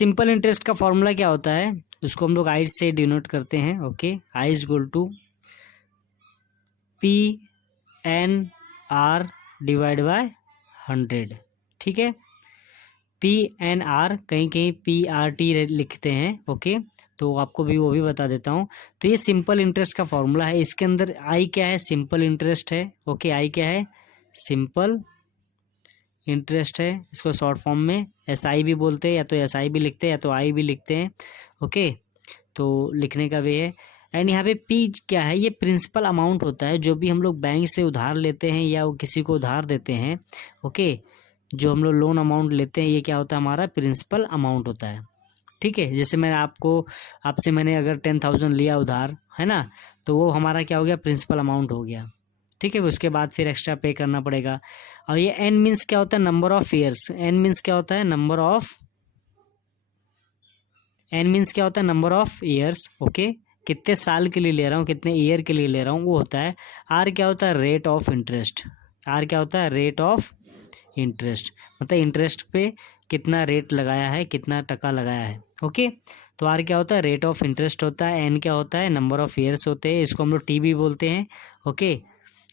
Simple interest का formula क्या होता है, उसको हम लोग आई से डिनोट करते हैं। Okay, I is equal to PNR divide by 100। ठीक है, PNR कहीं कहीं PRT लिखते हैं। ओके, तो आपको भी वो भी बता देता हूँ। तो ये सिंपल इंटरेस्ट का फॉर्मूला है। इसके अंदर आई क्या है, सिंपल इंटरेस्ट है। ओके, आई क्या है, सिंपल इंटरेस्ट है। इसको शॉर्ट फॉर्म में SI भी बोलते हैं, या तो SI भी लिखते हैं या तो आई भी लिखते हैं। ओके, तो लिखने का वे है। एंड यहाँ पे P क्या है, ये प्रिंसिपल अमाउंट होता है जो भी हम लोग बैंक से उधार लेते हैं या वो किसी को उधार देते हैं। ओके, जो हम लोग लोन अमाउंट लेते हैं ये क्या होता है, हमारा प्रिंसिपल अमाउंट होता है। ठीक है, जैसे मैं आपसे मैंने अगर 10,000 लिया उधार, है ना, तो वो हमारा क्या हो गया, प्रिंसिपल अमाउंट हो गया। ठीक है, उसके बाद फिर एक्स्ट्रा पे करना पड़ेगा। और ये N मीन्स क्या होता है, number of years. N means क्या होता है, नंबर ऑफ ईयर्स। ओके, कितने साल के लिए ले रहा हूँ, कितने ईयर के लिए ले रहा हूँ, वो होता है। R क्या होता है, रेट ऑफ इंटरेस्ट। R क्या होता है, रेट ऑफ इंटरेस्ट, मतलब इंटरेस्ट पे कितना रेट लगाया है, कितना टका लगाया है। ओके, तो R क्या होता है, रेट ऑफ इंटरेस्ट होता है। N क्या होता है, नंबर ऑफ ईयर्स होते हैं, इसको हम लोग T भी बोलते हैं। ओके,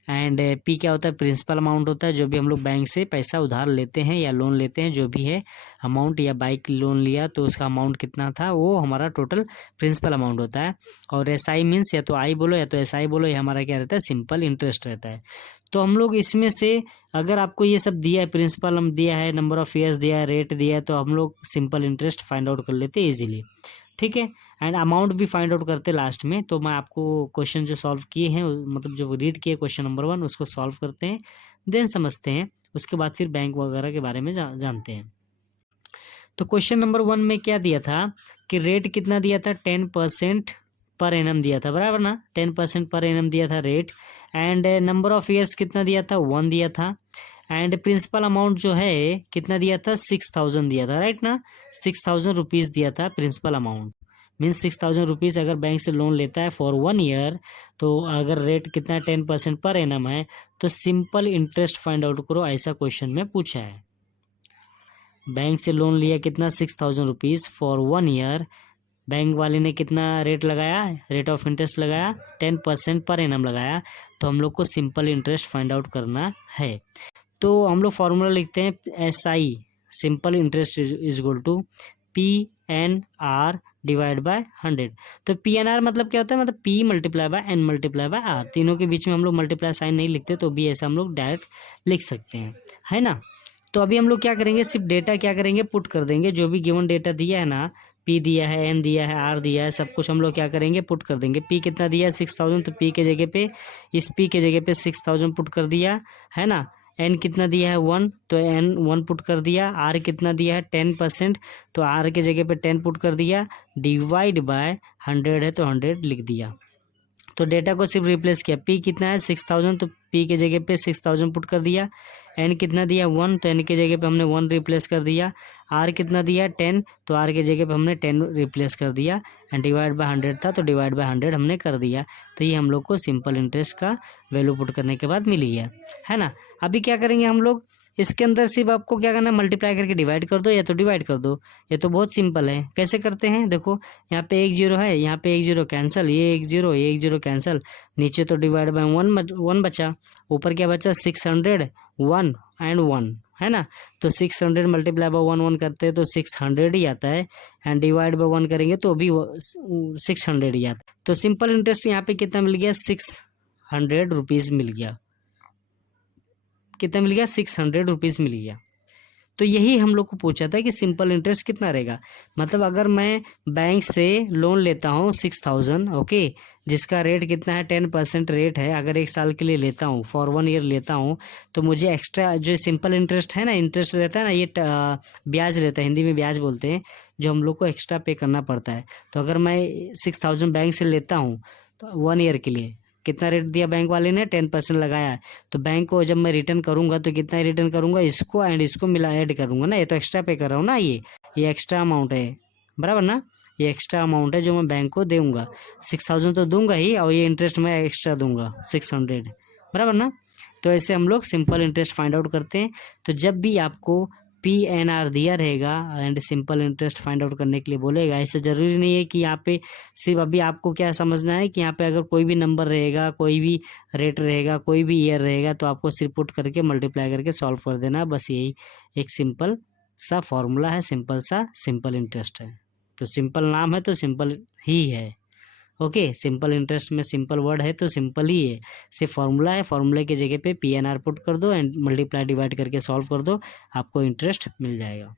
एंड P क्या होता है, प्रिंसिपल अमाउंट होता है, जो भी हम लोग बैंक से पैसा उधार लेते हैं या लोन लेते हैं, जो भी है अमाउंट, या बाइक लोन लिया तो उसका अमाउंट कितना था, वो हमारा टोटल प्रिंसिपल अमाउंट होता है। और SI मीन्स या तो आई बोलो या तो SI बोलो, ये हमारा क्या रहता है, सिंपल इंटरेस्ट रहता है। तो हम लोग इसमें से अगर आपको ये सब दिया है, प्रिंसिपल हम दिया है, नंबर ऑफ ईयर्स दिया है, रेट दिया है, तो हम लोग सिंपल इंटरेस्ट फाइंड आउट कर लेते हैं ईजिली। ठीक है, एंड अमाउंट भी फाइंड आउट करते लास्ट में। तो मैं आपको क्वेश्चन जो सॉल्व किए हैं, मतलब जो रीड किए क्वेश्चन नंबर 1, उसको सॉल्व करते हैं, देन समझते हैं, उसके बाद फिर बैंक वगैरह के बारे में जानते हैं। तो क्वेश्चन नंबर 1 में क्या दिया था कि रेट कितना दिया था, 10% पर एनम दिया था, बराबर ना, 10% पर एनम दिया था rate. And number of years कितना दिया था, 1 दिया था। एंड प्रिंसिपल अमाउंट जो है कितना दिया था, 6,000 दिया था, राइट ना, 6,000 रुपीज़ दिया था प्रिंसिपल अमाउंट। मीन्स 6,000 रुपीज़ अगर बैंक से लोन लेता है फॉर 1 ईयर, तो अगर रेट कितना 10% पर एनम है, तो सिंपल इंटरेस्ट फाइंड आउट करो, ऐसा क्वेश्चन में पूछा है। बैंक से लोन लिया कितना, 6,000 रुपीज़ फॉर 1 ईयर। बैंक वाले ने कितना रेट लगाया, रेट ऑफ इंटरेस्ट लगाया 10% पर एनम लगाया। तो हम लोग को सिंपल इंटरेस्ट फाइंड आउट करना है। तो हम लोग फॉर्मूला लिखते हैं SI, simple interest is equal to PNR divide by 100। तो PNR मतलब क्या होता है, मतलब P multiply by N multiply by R। तीनों के बीच में हम लोग मल्टीप्लाई साइन नहीं लिखते, तो भी ऐसा हम लोग डायरेक्ट लिख सकते हैं, है ना। तो अभी हम लोग क्या करेंगे, सिर्फ डेटा क्या करेंगे, पुट कर देंगे। जो भी गिवन डेटा दिया है ना, P दिया है, N दिया है, R दिया है, सब कुछ हम लोग क्या करेंगे, पुट कर देंगे। P कितना दिया है, 6,000, तो P के जगह पे, इस P के जगह पे 6,000 पुट कर दिया, है ना। N कितना दिया है, 1, तो N 1 पुट कर दिया। R कितना दिया है, 10%, तो R के जगह पे 10 पुट कर दिया। डिवाइड बाय 100 है तो 100 लिख दिया। तो डेटा को सिर्फ रिप्लेस किया। P कितना है, 6,000, तो P के जगह पे 6,000 पुट कर दिया। N कितना दिया, 1, तो N के जगह पे हमने 1 रिप्लेस कर दिया। R कितना दिया, 10, तो R के जगह पे हमने 10 रिप्लेस कर दिया। एंड डिवाइड बाय 100 था, तो डिवाइड बाय 100 हमने कर दिया। तो ये हम लोग को सिंपल इंटरेस्ट का वैल्यू पुट करने के बाद मिली है ना। अभी क्या करेंगे हम लोग, इसके अंदर सिर्फ आपको क्या करना है, मल्टीप्लाई करके डिवाइड कर दो या तो डिवाइड कर दो। ये तो बहुत सिंपल है। कैसे करते हैं, देखो यहाँ पे 1 0 है, यहाँ पे 1 0 कैंसिल, ये 1 0, ये 1 0 कैंसिल, नीचे तो डिवाइड बाय 1 बचा, ऊपर क्या बचा, 600, 1 एंड 1, है ना। तो 600 मल्टीप्लाई बाय 1 करते हैं तो 600 ही आता है। एंड डिवाइड बाय 1 करेंगे तो भी 600 ही आता है। तो सिंपल इंटरेस्ट यहाँ पे कितना मिल गया, 600 रुपीज़ मिल गया। कितना मिल गया, 600 रुपीज़ मिल गया। तो यही हम लोग को पूछा था कि सिंपल इंटरेस्ट कितना रहेगा। मतलब अगर मैं बैंक से लोन लेता हूँ 6,000, ओके, जिसका रेट कितना है, 10% रेट है, अगर 1 साल के लिए लेता हूँ, फॉर 1 ईयर लेता हूँ, तो मुझे एक्स्ट्रा जो सिंपल इंटरेस्ट है ना, इंटरेस्ट रहता है ना, ये ब्याज रहता है, हिंदी में ब्याज बोलते हैं, जो हम लोग को एक्स्ट्रा पे करना पड़ता है। तो अगर मैं 6,000 बैंक से लेता हूँ तो 1 ईयर के लिए कितना रेट दिया बैंक वाले ने, 10% लगाया है। तो बैंक को जब मैं रिटर्न करूंगा तो कितना रिटर्न करूंगा, इसको एंड इसको मिला ऐड करूंगा ना, ये तो एक्स्ट्रा पे कर रहा हूँ ना, ये एक्स्ट्रा अमाउंट है, बराबर ना, ये एक्स्ट्रा अमाउंट है जो मैं बैंक को दूंगा। 6,000 तो दूंगा ही, और ये इंटरेस्ट मैं एक्स्ट्रा दूंगा 600, बराबर ना। तो ऐसे हम लोग सिंपल इंटरेस्ट फाइंड आउट करते हैं। तो जब भी आपको PNR दिया रहेगा and simple interest find out करने के लिए बोलेगा। ऐसे ज़रूरी नहीं है कि यहाँ पे सिर्फ, अभी आपको क्या समझना है कि यहाँ पे अगर कोई भी नंबर रहेगा, कोई भी रेट रहेगा, कोई भी ईयर रहेगा, तो आपको सिर्फ पुट करके मल्टीप्लाई करके सॉल्व कर देना है। बस यही एक सिंपल सा फॉर्मूला है, सिंपल इंटरेस्ट है। तो सिंपल नाम है तो सिंपल ही है। ओके, सिंपल इंटरेस्ट में सिंपल वर्ड है तो सिंपल ही है। सिर्फ फॉर्मूला है, फॉर्मूले की जगह पे PNR पुट कर दो एंड मल्टीप्लाई डिवाइड करके सॉल्व कर दो, आपको इंटरेस्ट मिल जाएगा।